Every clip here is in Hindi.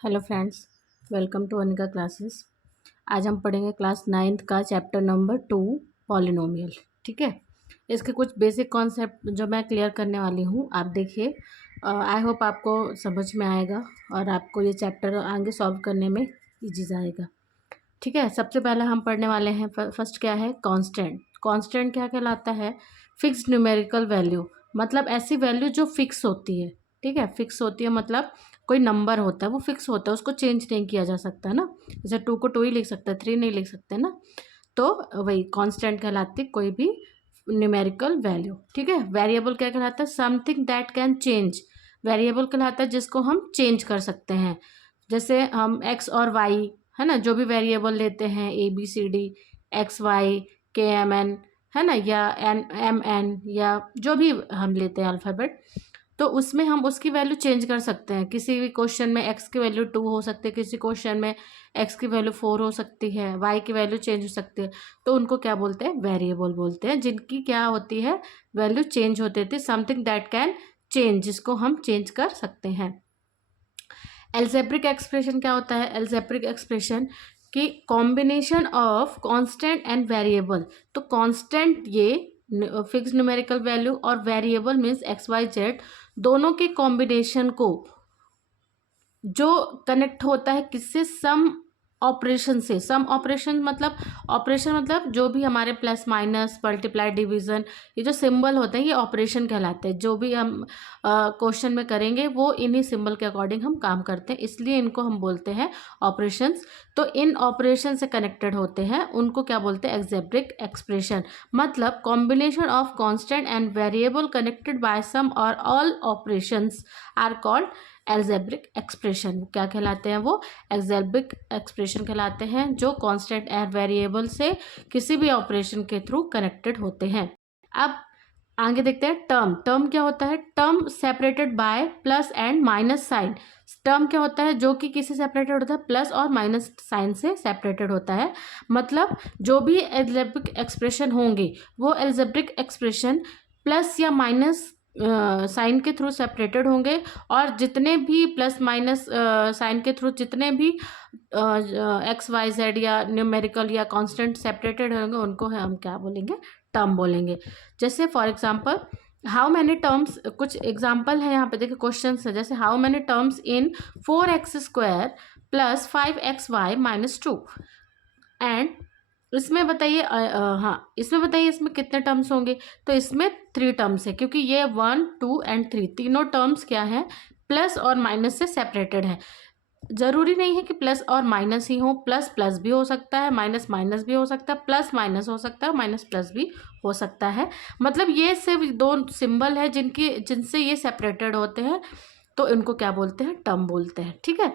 Hello friends, welcome to Anika classes. आज हम पढ़ेंगे क्लास 9th का चैप्टर नंबर 2 पॉलिनोमियल। ठीक है, इसके कुछ बेसिक कॉन्सेप्ट जो मैं क्लियर करने वाली हूँ, आप देखिए। आई होप आपको समझ में आएगा और आपको ये चैप्टर आगे सॉल्व करने में इजी जाएगा। ठीक है, सबसे पहले हम पढ़ने वाले हैं फर्स्ट क्या है, कांस्टेंट। कांस्टेंट क्या कहलाता है? फिक्स्ड न्यूमेरिकल वैल्यू, मतलब ऐसी वैल्यू जो फिक्स होती है। ठीक है, फिक्स होती है मतलब कोई नंबर होता है वो फिक्स होता है, उसको चेंज नहीं किया जा सकता ना। जैसे 2 को 2 ही लिख सकते हैं, 3 नहीं लिख सकते ना। तो वही कांस्टेंट कहलाती है कोई भी न्यूमेरिकल वैल्यू। ठीक है, वेरिएबल क्या कहलाता है? Something that can change. Variable कहलाता है जिसको हम चेंज कर सकते हैं। जैसे हम एक्स और वाई, है ना, जो भी वेरिएबल लेते हैं, A B C D, X Y, K M N, है ना, या एन एम एन, या जो भी हम लेते हैं अल्फ़ाबेट, तो उसमें हम उसकी वैल्यू चेंज कर सकते हैं। किसी भी क्वेश्चन में एक्स की वैल्यू 2 हो सकती है, किसी क्वेश्चन में एक्स की वैल्यू 4 हो सकती है, वाई की वैल्यू चेंज हो सकती है। तो उनको क्या बोलते हैं? वेरिएबल बोलते हैं, जिनकी क्या होती है? वैल्यू चेंज होती थी। समथिंग दैट कैन चेंज, जिसको हम चेंज कर सकते हैं। एल्जेब्रिक एक्सप्रेशन क्या होता है? एल्जेब्रिक एक्सप्रेशन की combination of constant and variable. तो कांस्टेंट ये फिक्स न्यूमेरिकल वैल्यू और variable means X Y Z, दोनों के कॉम्बिनेशन को जो कनेक्ट होता है किससे? सम ऑपरेशन से। सम ऑपरेशन मतलब, ऑपरेशन मतलब जो भी हमारे प्लस माइनस मल्टीप्लाई डिवीजन, ये जो सिंबल होते हैं ये ऑपरेशन कहलाते हैं। जो भी हम क्वेश्चन में करेंगे वो इन्हीं सिंबल के अकॉर्डिंग हम काम करते हैं, इसलिए इनको हम बोलते हैं ऑपरेशंस। तो इन ऑपरेशन से कनेक्टेड होते हैं, उनको क्या बोलते हैं? Algebraic expression. मतलब combination of constant and variable connected by some और all operations are called algebraic expression. क्या कहलाते हैं वो? एल्जेब्रिक एक्सप्रेशन कहलाते हैं, जो कांस्टेंट एंड वेरिएबल से किसी भी ऑपरेशन के थ्रू कनेक्टेड होते हैं। अब आगे देखते हैं टर्म। टर्म क्या होता है? Term separated by plus and minus sign. Term क्या होता है? जो कि किसी सेपरेटेड होता है, प्लस और माइनस साइन से सेपरेटेड होता है। मतलब जो भी एल्जेब्रिक एक्सप्रेशन होंगे वो एल्जेब्रिक एक्सप्रेशन प्लस या माइनस साइन के थ्रू सेपरेटेड होंगे, और जितने भी प्लस माइनस साइन के थ्रू जितने भी एक्स वाई जेड या न्यूमेरिकल या कांस्टेंट सेपरेटेड होंगे उनको हम क्या बोलेंगे? टर्म बोलेंगे। जैसे for example, how many terms, कुछ एग्जांपल है यहाँ पे देखिए, क्वेश्चन है। जैसे how many terms in 4x² plus 5xy minus 2, and इसमें बताइए हाँ, इसमें बताइए इसमें कितने टर्म्स होंगे? तो इसमें 3 टर्म्स है, क्योंकि ये 1 2 एंड 3 तीनों टर्म्स क्या है? प्लस और माइनस से सेपरेटेड है। जरूरी नहीं है कि प्लस और माइनस ही हो, प्लस प्लस भी हो सकता है, माइनस माइनस भी हो सकता है, प्लस माइनस हो सकता है, माइनस प्लस भी हो सकता है। मतलब ये सिर्फ 2 सिंबल है जिनसे ये सेपरेटेड होते हैं, तो इनको क्या बोलते हैं? टर्म बोलते हैं। ठीक है,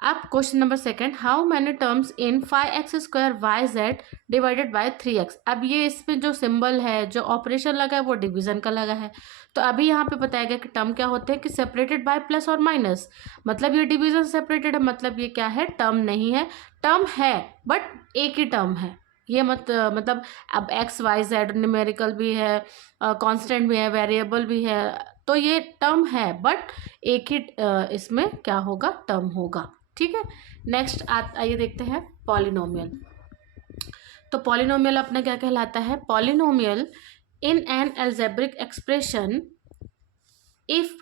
अब question number second, how many terms in 5x² Y Z divided by 3x। अब ये इसमें जो सिंबल है, जो ऑपरेशन लगा है, वो डिवीजन का लगा है। तो अभी यहाँ पे बताया गया कि टर्म क्या होते हैं? कि सेपरेटेड बाय प्लस और माइनस, मतलब ये डिवीजन सेपरेटेड है, मतलब ये क्या है? टर्म नहीं है। टर्म है बट एक ही टर्म है, ये मतलब अब एक्स वाई जेड न्यूमेरिकल भी है, कांस्टेंट भी है, वेरिएबल भी है, तो ये टर्म है बट एक ही इसमें क्या होगा? टर्म होगा। ठीक है, नेक्स्ट आइए देखते हैं पॉलिनोमियल। तो पॉलिनोमियल अपना क्या कहलाता है? Polynomial in an algebraic expression if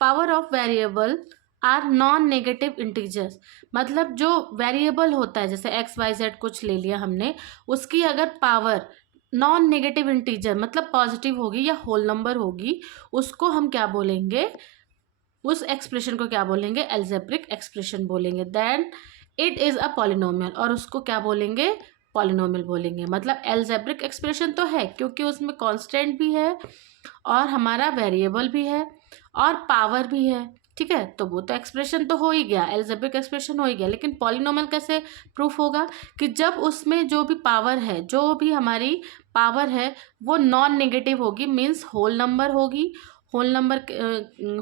power of variable are non negative integers. मतलब जो वेरिएबल होता है, जैसे एक्स वाई जेड कुछ ले लिया हमने, उसकी अगर पावर नॉन नेगेटिव इंटीजर मतलब पॉजिटिव होगी या होल नंबर होगी, उसको हम क्या बोलेंगे? उस एक्सप्रेशन को क्या बोलेंगे? एल्जेब्रिक एक्सप्रेशन बोलेंगे। Then it is a polynomial, और उसको क्या बोलेंगे? पॉलिनोमियल बोलेंगे। मतलब एल्जेब्रिक एक्सप्रेशन तो है क्योंकि उसमें कांस्टेंट भी है और हमारा वेरिएबल भी है और पावर भी है। ठीक है, तो वो तो एक्सप्रेशन तो हो ही गया, एल्जेब्रिक एक्सप्रेशन हो ही गया। लेकिन पॉलिनोमियल कैसे प्रूफ होगा? कि जब उसमें जो भी पावर है, जो भी हमारी पावर है, वो नॉन नेगेटिव होगी, मीन्स होल नंबर होगी, होल नंबर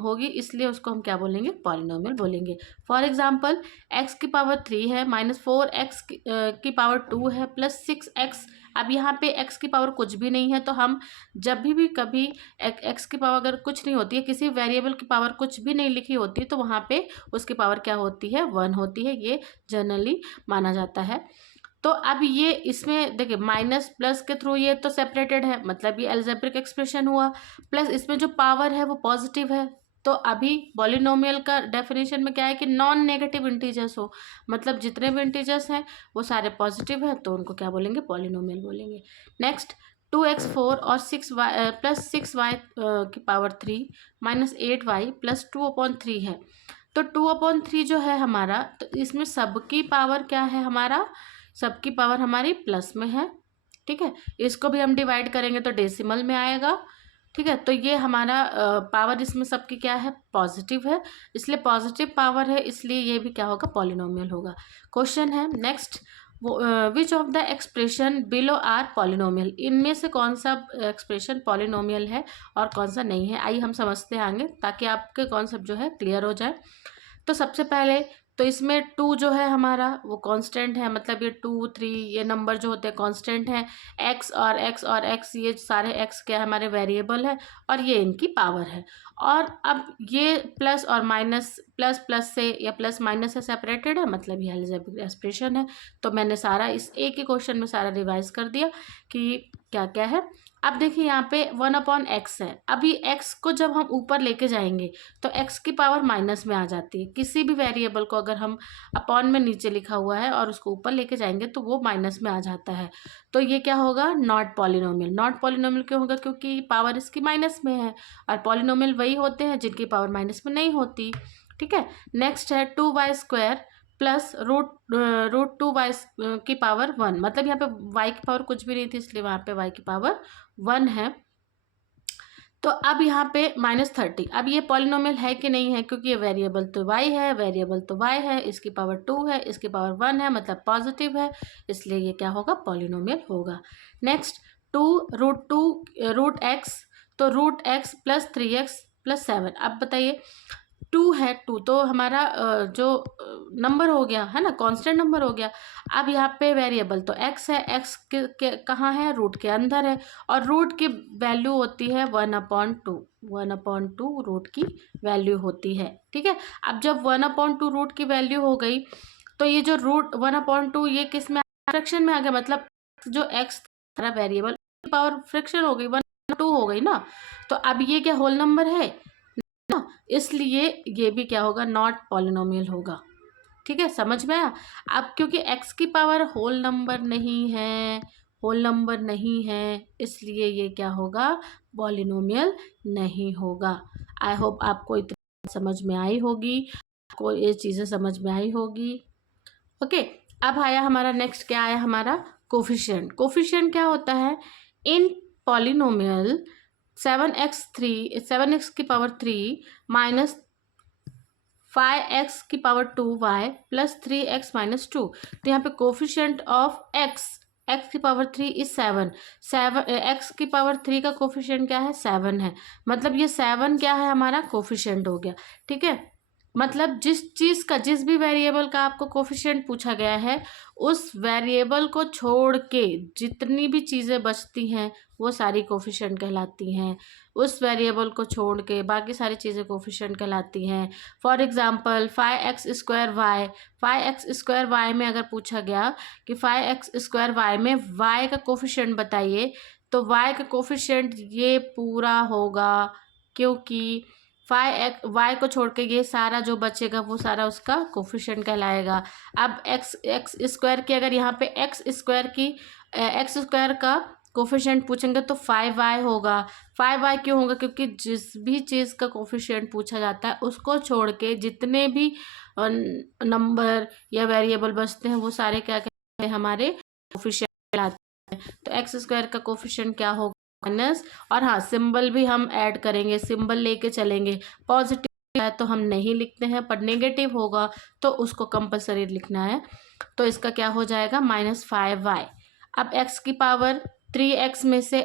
होगी, इसलिए उसको हम क्या बोलेंगे? पॉलिनोमियल बोलेंगे। फॉर एग्जांपल, x की पावर 3 है, -4x की पावर 2 है, प्लस 6x अब यहाँ पे x की पावर कुछ भी नहीं है, तो हम जब भी कभी x की पावर अगर कुछ नहीं होती है, किसी वेरिएबल की पावर कुछ भी नहीं लिखी होती है, तो वहाँ पे उसकी पावर क्या होती है, 1 होती है। ये जनरली माना जाता है। तो अब ये इसमें देखिए माइनस प्लस के थ्रू ये तो सेपरेटेड है, मतलब ये अलजेब्रिक एक्सप्रेशन हुआ, प्लस इसमें जो पावर है वो पॉजिटिव है। तो अभी पॉलिनोमियल का डेफिनेशन में क्या है कि नॉन नेगेटिव इंटीजर्स हो, मतलब जितने भी इंटीजर्स हैं वो सारे पॉजिटिव है, तो उनको क्या बोलेंगे, पॉलिनोमियल बोलेंगे। नेक्स्ट 2x4 और 6y प्लस 6y की पावर 3 माइनस 8y प्लस 2/3 है। तो 2/3 जो है हमारा, तो इसमें सबकी पावर क्या है, हमारा सबकी पावर हमारी प्लस में है। ठीक है, इसको भी हम डिवाइड करेंगे तो डेसिमल में आएगा। ठीक है, तो ये हमारा पावर इसमें सबकी क्या है, पॉजिटिव है, इसलिए पॉजिटिव पावर है, इसलिए ये भी क्या होगा, पॉलिनोमियल होगा। क्वेश्चन है next, which of the expression below are polynomial, इनमें से कौन सा एक्सप्रेशन पॉलिनोमियल है और कौन सा नहीं है। आइए हम समझते आएंगे ताकि आपके कॉन्सेप्ट जो है क्लियर हो जाए। तो सबसे पहले तो इसमें 2 जो है हमारा वो कांस्टेंट है, मतलब ये 2 3 ये नंबर जो होते हैं कांस्टेंट हैं। x और x ये सारे x क्या है, हमारे वेरिएबल है, और ये इनकी पावर है। और अब ये प्लस और माइनस, प्लस प्लस से या प्लस माइनस से सेपरेटेड है, मतलब ये अलजेब्रिक एक्सप्रेशन है। तो मैंने सारा इस एक ही क्वेश्चन में सारा रिवाइज कर दिया कि क्या क्या है। अब देखिए यहाँ पे 1/x है। अभी x को जब हम ऊपर लेके जाएंगे तो x की पावर माइनस में आ जाती है। किसी भी वेरिएबल को अगर हम अपॉन में नीचे लिखा हुआ है और उसको ऊपर लेके जाएंगे तो वो माइनस में आ जाता है। तो ये क्या होगा, नॉट पॉलिनोमियल। नॉट पॉलिनोमियल क्यों होगा, क्योंकि पावर इसकी माइनस में है, और पॉलिनोमियल वही होते हैं जिनकी पावर माइनस में नहीं होती। ठीक है, नेक्स्ट है 2y² प्लस रूट 2y की पावर 1, मतलब यहाँ पे y की पावर कुछ भी नहीं थी, इसलिए वहाँ पे y की पावर 1 है। तो अब यहाँ पे -30, अब ये पॉलिनोमियल है कि नहीं है, क्योंकि ये वेरिएबल तो y है, वेरिएबल तो y है, इसकी पावर 2 है, इसकी पावर 1 है, मतलब पॉजिटिव है, इसलिए ये क्या होगा, पॉलिनोमियल होगा। नेक्स्ट 2 x, तो √x प्लस 3x प्लस 7। अब बताइए 2 है, 2 तो हमारा जो नंबर हो गया है ना, कांस्टेंट नंबर हो गया। अब यहाँ पे वेरिएबल तो x है, x के कहाँ है, रूट के अंदर है, और रूट की वैल्यू होती है 1/2, 1/2 रूट की वैल्यू होती है। ठीक है, अब जब 1/2 रूट की वैल्यू हो गई, तो ये जो रूट 1/2 ये किस में, फ्रैक्शन में आ गया, मतलब जो x हमारा वेरिएबल पावर फ्रैक्शन हो गई, 1/2 हो गई ना। तो अब ये क्या होल नंबर है ना, इसलिए ये भी क्या होगा, नॉट पॉलिनोमियल होगा। ठीक है, समझ में आया। अब क्योंकि x की पावर होल नंबर नहीं है, होल नंबर नहीं है, इसलिए ये क्या होगा, पॉलिनोमियल नहीं होगा। आई होप आपको इतनी समझ में आई होगी, आपको ये चीज़ें समझ में आई होगी। ओके, अब आया हमारा नेक्स्ट, क्या आया हमारा, कोफिशिएंट। कोफिशिएंट क्या होता है, इन पॉलिनोमियल 7x की पावर 3 माइनस 5x की power 2y plus 3x minus 2। तो यहाँ पे कोफिशिएंट ऑफ x की पावर 3 इज 7। x की पावर 3 का कोफिशिएंट क्या है, 7 है, मतलब ये 7 क्या है, हमारा कोफिशिएंट हो गया। ठीक है, मतलब जिस चीज़ का, जिस भी वेरिएबल का आपको कोफिशिएंट पूछा गया है, उस वेरिएबल को छोड़ के जितनी भी चीज़ें बचती हैं वो सारी कोफिशिएंट कहलाती हैं। उस वेरिएबल को छोड़ के बाकी सारी चीज़ें कोफिशिएंट कहलाती हैं। फॉर एग्जांपल 5x² y में अगर पूछा गया कि 5x² y में y का कोफिशिएंट बताइए, तो y का कोफिशिएंट ये पूरा होगा, क्योंकि y को छोड़ के ये सारा जो बचेगा वो सारा उसका कोफिशिएंट कहलाएगा। अब x² की, अगर यहाँ पे x² का कोफिशिएंट पूछेंगे तो 5y होगा। 5y क्यों होगा, क्योंकि जिस भी चीज़ का कोफिशिएंट पूछा जाता है उसको छोड़ के जितने भी नंबर या वेरिएबल बचते हैं वो सारे क्या कहते हैं, हमारे कोफिशिएंट कहलाते हैं। तो x² का कोफिशिएंट क्या होगा, माइनस, और हाँ सिंबल भी हम ऐड करेंगे, सिंबल लेके चलेंगे। पॉजिटिव है तो हम नहीं लिखते हैं, पर नेगेटिव होगा तो उसको कंपलसरी लिखना है। तो इसका क्या हो जाएगा, -5y। अब x की पावर 3x में से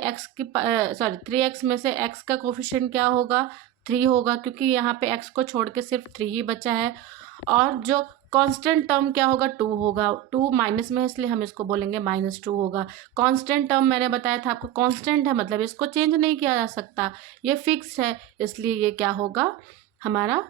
3x में से x का कोफिशिएंट क्या होगा, 3 होगा, क्योंकि यहाँ पे x को छोड़ के सिर्फ 3 ही बचा है। और जो कांस्टेंट टर्म क्या होगा, 2 होगा। 2 माइनस में है इसलिए हम इसको बोलेंगे -2 होगा। कांस्टेंट टर्म मैंने बताया था आपको, कांस्टेंट है मतलब इसको चेंज नहीं किया जा सकता, ये फिक्स है, इसलिए ये क्या होगा, हमारा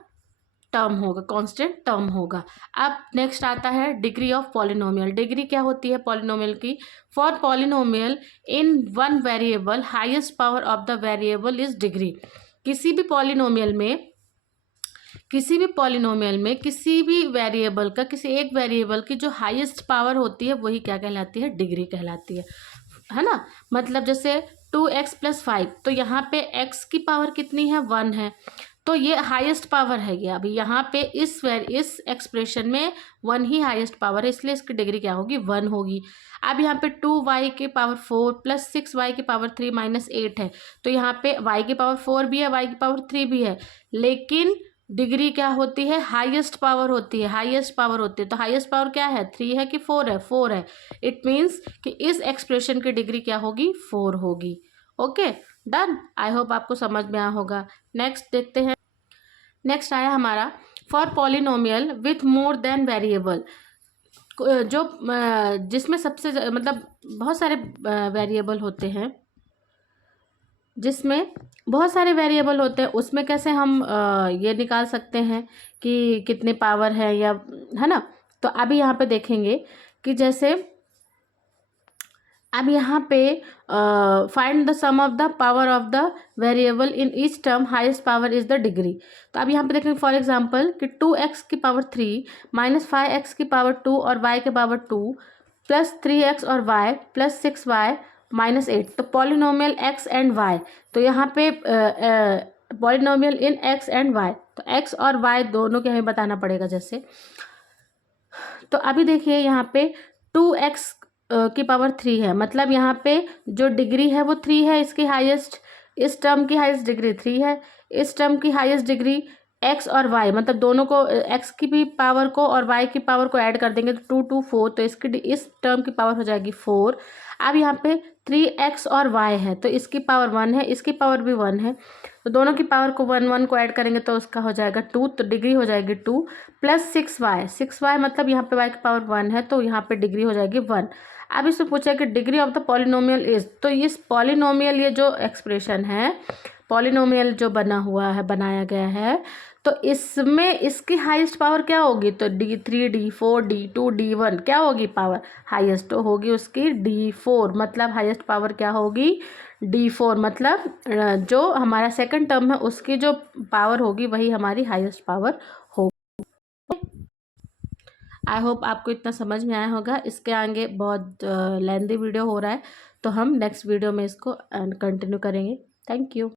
टर्म होगा, कांस्टेंट टर्म होगा। अब नेक्स्ट आता है डिग्री ऑफ पॉलिनोमियल। डिग्री क्या होती है पॉलिनोमियल की? For polynomial in one variable highest power of the variable is degree. किसी भी पॉलिनोमियल में किसी भी वेरिएबल का, किसी एक वेरिएबल की जो हाईएस्ट पावर होती है वही क्या कहलाती है, डिग्री कहलाती है ना। मतलब जैसे 2x + 5, तो यहाँ पे x की पावर कितनी है, 1 है, तो ये हाईएस्ट पावर है। ये अभी यहाँ पे इस एक्सप्रेशन में 1 ही हाईएस्ट पावर है, इसलिए इसकी डिग्री क्या होगी, 1 होगी। अब यहाँ पे 2y की पावर 4 + 6y की पावर 3 - 8 है, तो यहाँ पे y की पावर 4 भी है, y की पावर 3 भी है, लेकिन डिग्री क्या होती है, हाईएस्ट पावर होती है, हाईएस्ट पावर होती है। तो हाईएस्ट पावर क्या है, 3 है कि 4 है, 4 है। इट मीन्स कि इस एक्सप्रेशन की डिग्री क्या होगी, 4 होगी। Okay done. आई होप आपको समझ में आया होगा। नेक्स्ट देखते हैं। नेक्स्ट आया हमारा for polynomial with more than variable, जो जिसमें सबसे मतलब बहुत सारे वेरिएबल होते हैं, जिसमें बहुत सारे वेरिएबल होते हैं, उसमें कैसे हम ये निकाल सकते हैं कि कितने पावर है, या है ना। तो अभी यहाँ पे देखेंगे कि जैसे अब यहाँ पे find the sum of the power of the variable in each term, highest power is the degree. तो अब यहाँ पे देखेंगे फॉर एग्जांपल कि 2x की पावर 3 - 5x की पावर 2 और y के पावर 2 + 3x और y + 6y - 8, तो पॉलिनोमियल x एंड y। तो यहाँ पे polynomial in x and y, तो x और y दोनों के हमें बताना पड़ेगा। जैसे तो अभी देखिए यहाँ पे 2x की पावर 3 है, मतलब यहाँ पे जो डिग्री है वो 3 है, इसकी हाईएस्ट, इस टर्म की हाईएस्ट डिग्री 3 है, इस टर्म की हाईएस्ट डिग्री x और y, मतलब दोनों को, x की भी पावर को और y की पावर को ऐड कर देंगे तो 2 2 4, तो इसकी इस टर्म की पावर हो जाएगी 4। अब यहाँ पे 3x और y है, तो इसकी पावर 1 है, इसकी पावर भी 1 है, तो दोनों की पावर को 1 1 को ऐड करेंगे तो उसका हो जाएगा 2, तो डिग्री हो जाएगी 2 + 6y मतलब यहाँ पे y की पावर 1 है, तो यहाँ पे डिग्री हो जाएगी 1। अब इससे पूछा कि degree of the polynomial is, तो इस पॉलिनोमियल, ये जो एक्सप्रेशन है, पॉलिनोमियल जो बनाया गया है, तो इसमें इसकी हाईएस्ट पावर क्या होगी, तो D3 D4 D2 D1 क्या होगी पावर, हाईएस्ट तो होगी उसकी D4, मतलब हाईएस्ट पावर क्या होगी, D4, मतलब जो हमारा सेकंड टर्म है उसकी जो पावर होगी वही हमारी हाईएस्ट पावर होगी। आई होप आपको इतना समझ में आया होगा। इसके आगे बहुत लेंथी वीडियो हो रहा है, तो हम नेक्स्ट वीडियो में इसको कंटिन्यू करेंगे। Thank you.